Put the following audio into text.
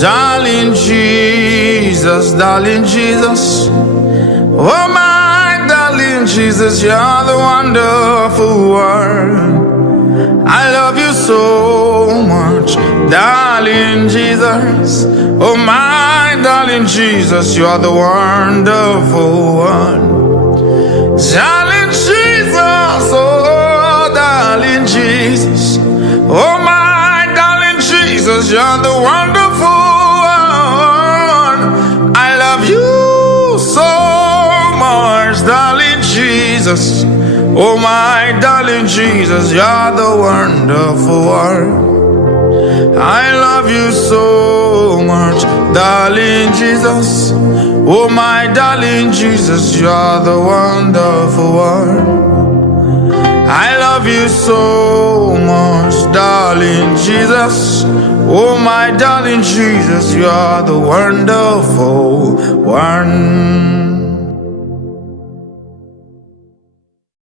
Darling Jesus, darling Jesus. Oh my darling Jesus, you're the wonderful one. I love you so much, darling Jesus. Oh my darling Jesus, you are the wonderful one. Darling Jesus, oh darling Jesus. Oh my darling Jesus, you're the wonderful one. I love you so much, darling Jesus. Oh my darling Jesus, you're the wonderful one. I love you so much, darling Jesus. Oh my darling Jesus, you're the wonderful one. I love you so much, darling Jesus. Oh my darling Jesus, you're the wonderful one.